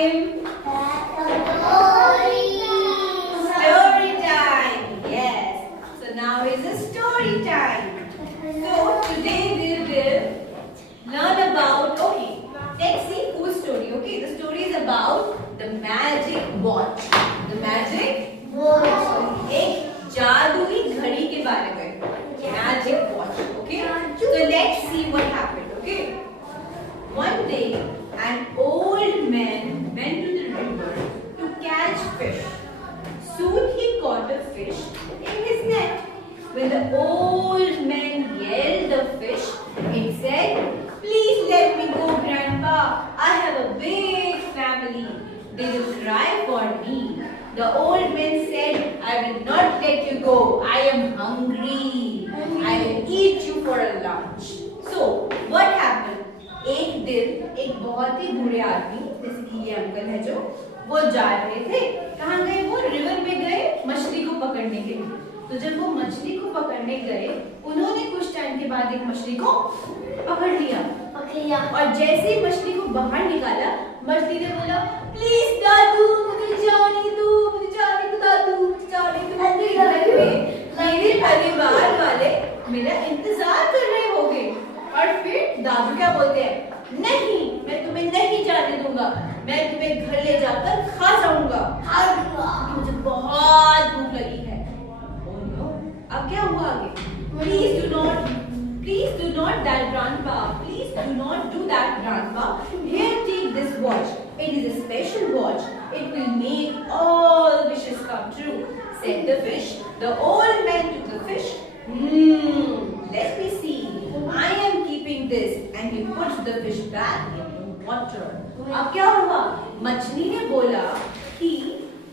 time? Story time. Yes. So now is a story time. So today we will learn about. Okay. Let's see whose story. Okay. The story is about the magic watch. The magic watch. एक जादुई घड़ी के बारे में. Magic watch. Okay. So let's see what happened. Okay. One day, an old man went to the river to catch fish. Soon he caught a fish in his net. When the old man yelled the fish, it said, "Please let me go, Grandpa. I have a big family. They will cry for me." The old man said, "I will not let you go. I am hungry. I will eat you for a lunch." So, what happened? एक दिन एक बहुत ही बूढ़े आदमी, जैसे कि ये uncle है जो, वो जा रहे थे. कहाँ गए वो? रिवर में गए मछली को पकड़ने के लिए. तो जब वो मछली को पकड़ने गए, उन्होंने कुछ टाइम के बाद एक मछली को पकड़ लिया. और जैसे ही मछली को बाहर निकाला, मछली ने बोला, "प्लीज दादू, मुझे जाने दो, मुझे जाने दो दादू, मुझे जाने दो." मेरे परिवार वाले मेरा इंतजार कर रहे होंगे. और फिर दादू क्या बोलते हैं? "नहीं, मैं तुम्हें नहीं जाने दूंगा. मैं तुम्हें घर ले जाकर खा जाऊंगा. मुझे बहुत भूख लगी है." Oh no! अब क्या हुआ आगे? Please do not that grandpa. Please do not do that grandpa. Here, take this watch. It is a special watch. It will make all wishes come true," said the fish. The old man took the fish. Let me see. I am keeping this, and he puts the fish back in the water. अब क्या हुआ? मछली ने बोला कि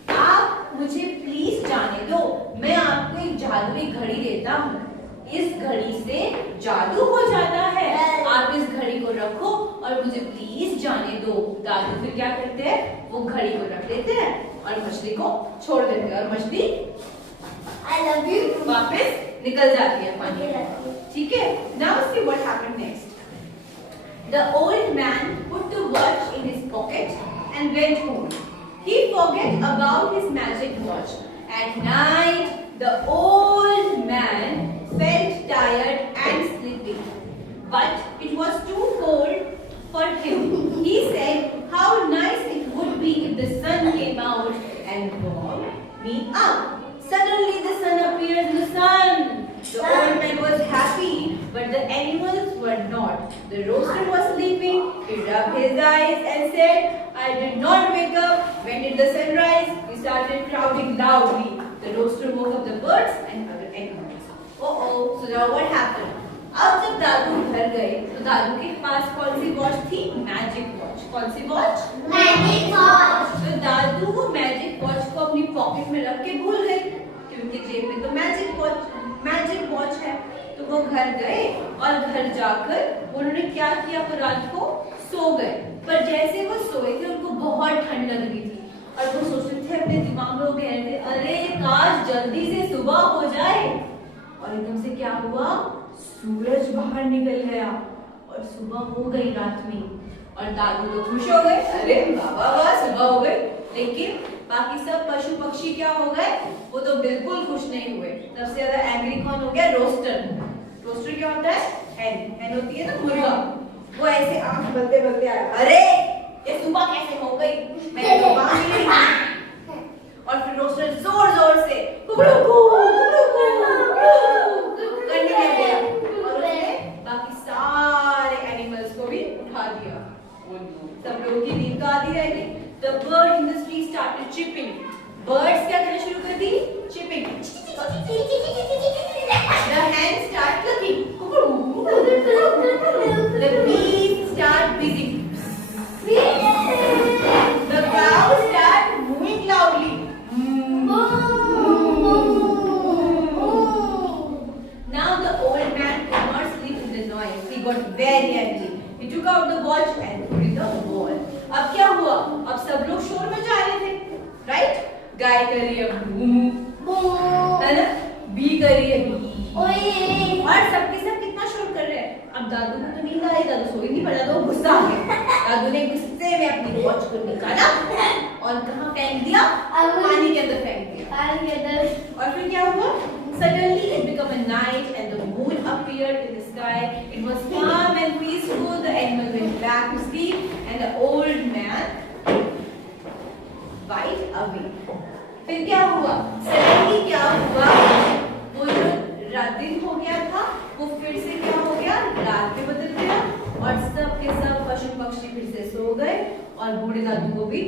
आप मुझे please जाने दो. मैं आपको एक जादुई घड़ी देता हूँ. इस घड़ी से जादू हो जाता है. आप इस घड़ी को रखो और मुझे प्लीज जाने दो. दादू फिर क्या करते हैं? वो घड़ी को रख देते हैं और मछली को छोड़ देते हैं. और मछली I love you वापस निकल जाती है पानी में. ठीक है. Now see what happened next. The old man put the watch in his pocket and went home. He forgot about his magic watch. At night, the old man felt tired and sleepy. But it was too cold for him. He said, "How nice it would be if the sun came out and warmed me up." Suddenly the sun appeared in the sun. The old man was happy, but the animals were not. The rooster was sleeping. He rubbed his eyes and said, "I did not wake up." When did the sun rise? He started crowing loudly. The rooster woke up the birds and other animals. So now what happened? अब जब दादू घर गए, तो दादू के पास कौन सी watch थी? Magic watch. कौन सी watch? Magic watch. तो दादू वो मैजिक वॉच को अपनी पॉकेट में रख के भूल गए, क्योंकि जेब में तो मैजिक वॉच है. तो वो घर गए और घर जाकर उन्होंने क्या किया? वो रात को सो गए. पर जैसे वो सोए थे, उनको बहुत ठंड लग रही थी और वो सोच रहे थे अपने दिमाग में, वो कह रहे थे, "अरे काश जल्दी से सुबह हो जाए." और एकदम से क्या हुआ? सूरज बाहर निकल गया और सुबह हो गई रात में. और दादू तो खुश हो गए, "अरे वाह, सुबह हो गई." लेकिन बाकी सब पशु पक्षी क्या हो गए? वो तो बिल्कुल खुश नहीं हुए. सबसे ज्यादा एंग्री कौन हो गया? रोस्टर. रोस्टर क्या होता है? हैन होती है ना, मुर्गा. वो ऐसे आंख बलते बलते आया, "अरे ये सुबह कैसे हो गई? मैं तो बाहर ही नहीं." और फिर रोस्टर जोर जोर से करने लगा और उसने बाकी सारे एनिमल्स को भी उठा दिया. सब लोगों की नींद तो आधी रह गई. The bird in the tree started chirping. Birds क्या करना शुरू कर दी? Chirping. The hens start clucking. The bees start buzzing. The cows start mooing loudly. Now the old man could not sleep in the noise. He got very angry. He took out the watch and put it on the wall. अब क्या हुआ? अब सब लोग शोर मचा रहे थे, राइट? गाय कर रही है है ना? बी कर रही है और सबके सब कितना शोर कर रहे हैं. अब दादू को तो नींद आई, दादू सो ही नहीं पड़ा, तो गुस्सा आ गया. दादू ने गुस्से गुस्से में अपनी वॉच को निकाला और कहाँ फेंक दिया? पानी के अंदर फेंक दिया। और फिर क्या हुआ? Suddenly it became a night and the moon appeared in the sky. It was calm and peaceful. The animal went back to sleep and the old man wide awake. फिर क्या हुआ? Suddenly क्या हुआ? वो जो रात दिन हो गया था वो फिर से क्या हो गया? रात में बदल गया और सब के सब पशु पक्षी फिर से सो गए और बूढ़े दादू को भी